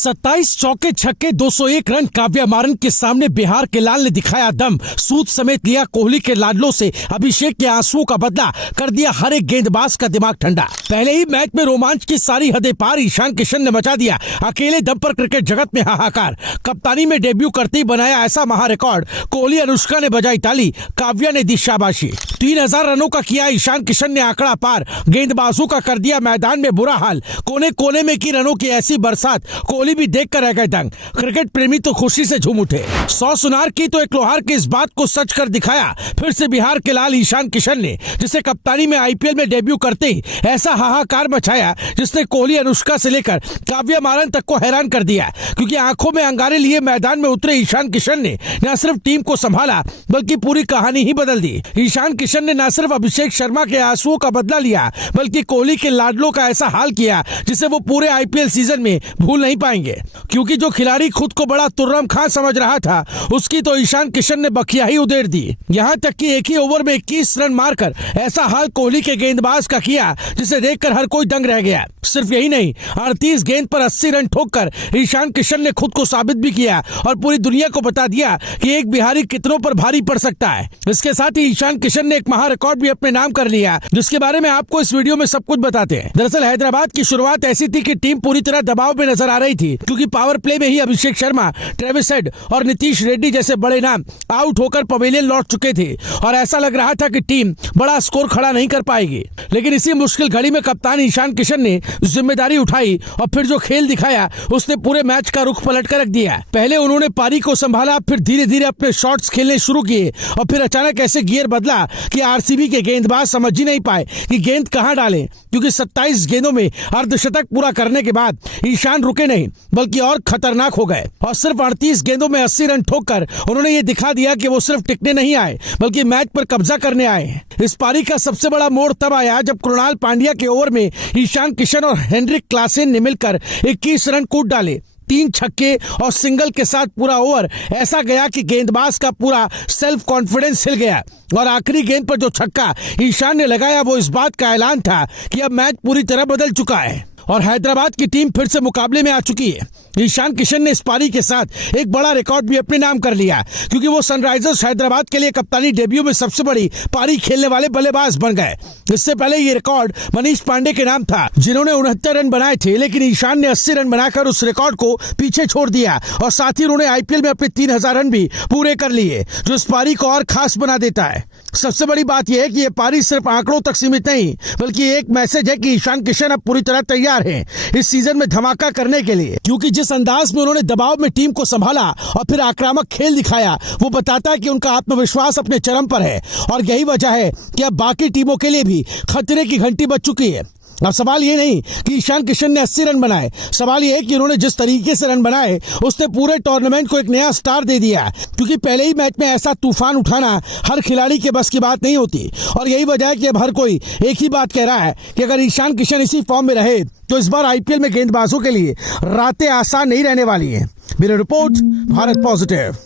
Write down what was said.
27 चौके छक्के 201 रन काव्या मारन के सामने बिहार के लाल ने दिखाया दम। सूद समेत लिया कोहली के लाडलों से अभिषेक के आंसुओं का बदला, कर दिया हर एक गेंदबाज का दिमाग ठंडा। पहले ही मैच में रोमांच की सारी हदें पार ईशान किशन ने मचा दिया अकेले दम पर क्रिकेट जगत में हाहाकार। कप्तानी में डेब्यू करते ही बनाया ऐसा महा रिकॉर्ड, कोहली अनुष्का ने बजाई ताली, काव्या ने दी शाबाशी। 3000 रनों का किया ईशान किशन ने आंकड़ा पार, गेंदबाजों का कर दिया मैदान में बुरा हाल। कोने कोने में की रनों की ऐसी बरसात, कोहली भी देखकर रह गए दंग। क्रिकेट प्रेमी तो खुशी से झूम उठे। 100 सुनार की तो एक लोहार की इस बात को सच कर दिखाया फिर से बिहार के लाल ईशान किशन ने, जिसे कप्तानी में आईपीएल में डेब्यू करते ही ऐसा हाहाकार मचाया जिसने कोहली अनुष्का से लेकर काव्या मारन तक को हैरान कर दिया। क्योंकि आंखों में अंगारे लिए मैदान में उतरे ईशान किशन ने न सिर्फ टीम को संभाला बल्कि पूरी कहानी ही बदल दी। ईशान किशन ने न सिर्फ अभिषेक शर्मा के आंसुओं का बदला लिया बल्कि कोहली के लाडलों का ऐसा हाल किया जिसे वो पूरे आईपीएल सीजन में भूल नहीं पाएंगे। क्योंकि जो खिलाड़ी खुद को बड़ा तुर्रम खां समझ रहा था उसकी तो ईशान किशन ने बखिया ही उधेड़ दी। यहाँ तक कि एक ही ओवर में 21 रन मारकर ऐसा हाल कोहली के गेंदबाज का किया जिसे देखकर हर कोई दंग रह गया। सिर्फ यही नहीं, 38 गेंद पर 80 रन ठोककर ईशान किशन ने खुद को साबित भी किया और पूरी दुनिया को बता दिया कि एक बिहारी कितनों पर भारी पड़ सकता है। इसके साथ ही ईशान किशन ने एक महा रिकॉर्ड भी अपने नाम कर लिया, जिसके बारे में आपको इस वीडियो में सब कुछ बताते हैं। दरअसल हैदराबाद की शुरुआत ऐसी थी कि टीम पूरी तरह दबाव में नजर आ रही थी, क्योंकि पावर प्ले में ही अभिषेक शर्मा, ट्रेविस हेड और नीतीश रेड्डी जैसे बड़े नाम आउट होकर पवेलियन लौट चुके थे और ऐसा लग रहा था कि टीम बड़ा स्कोर खड़ा नहीं कर पाएगी। लेकिन इसी मुश्किल घड़ी में कप्तान ईशान किशन ने जिम्मेदारी उठाई और फिर जो खेल दिखाया उसने पूरे मैच का रुख पलट कर रख दिया। पहले उन्होंने पारी को संभाला, फिर धीरे धीरे अपने शॉट्स खेलने शुरू किए और फिर अचानक ऐसे गियर बदला कि आरसीबी के गेंदबाज समझ ही नहीं पाए कि गेंद कहां डालें। क्योंकि 27 गेंदों में अर्धशतक पूरा करने के बाद ईशान रुके नहीं बल्कि और खतरनाक हो गए और सिर्फ 38 गेंदों में 80 रन ठोककर उन्होंने ये दिखा दिया कि वो सिर्फ टिकने नहीं आए बल्कि मैच पर कब्जा करने आए। इस पारी का सबसे बड़ा मोड़ तब आया जब कृणाल पांड्या के ओवर में ईशान किशन और हेनरिक क्लासेन ने मिलकर 21 रन कूद डाले। 3 छक्के और सिंगल के साथ पूरा ओवर ऐसा गया कि गेंदबाज का पूरा सेल्फ कॉन्फिडेंस हिल गया और आखिरी गेंद पर जो छक्का ईशान ने लगाया वो इस बात का ऐलान था कि अब मैच पूरी तरह बदल चुका है और हैदराबाद की टीम फिर से मुकाबले में आ चुकी है। ईशान किशन ने इस पारी के साथ एक बड़ा रिकॉर्ड भी अपने नाम कर लिया, क्योंकि वो सनराइजर्स हैदराबाद के लिए कप्तानी डेब्यू में सबसे बड़ी पारी खेलने वाले बल्लेबाज बन गए। इससे पहले ये रिकॉर्ड मनीष पांडे के नाम था, जिन्होंने 69 रन बनाए थे, लेकिन ईशान ने 80 रन बनाकर उस रिकॉर्ड को पीछे छोड़ दिया और साथ ही उन्होंने आईपीएल में अपने 3000 रन भी पूरे कर लिए, जो इस पारी को और खास बना देता है। सबसे बड़ी बात यह है कि यह पारी सिर्फ आंकड़ों तक सीमित नहीं बल्कि एक मैसेज है कि ईशान किशन अब पूरी तरह तैयार हैं इस सीजन में धमाका करने के लिए। क्योंकि जिस अंदाज में उन्होंने दबाव में टीम को संभाला और फिर आक्रामक खेल दिखाया वो बताता है कि उनका आत्मविश्वास अपने चरम पर है और यही वजह है कि अब बाकी टीमों के लिए भी खतरे की घंटी बज चुकी है। अब सवाल ये नहीं कि ईशान किशन ने 80 रन बनाए, सवाल ये है कि उन्होंने जिस तरीके से रन बनाए उसने पूरे टूर्नामेंट को एक नया स्टार दे दिया। क्योंकि पहले ही मैच में ऐसा तूफान उठाना हर खिलाड़ी के बस की बात नहीं होती और यही वजह है कि अब हर कोई एक ही बात कह रहा है कि अगर ईशान किशन इसी फॉर्म में रहे तो इस बार आईपीएल में गेंदबाजों के लिए रातें आसान नहीं रहने वाली हैं। Bureau report, Bharat positive.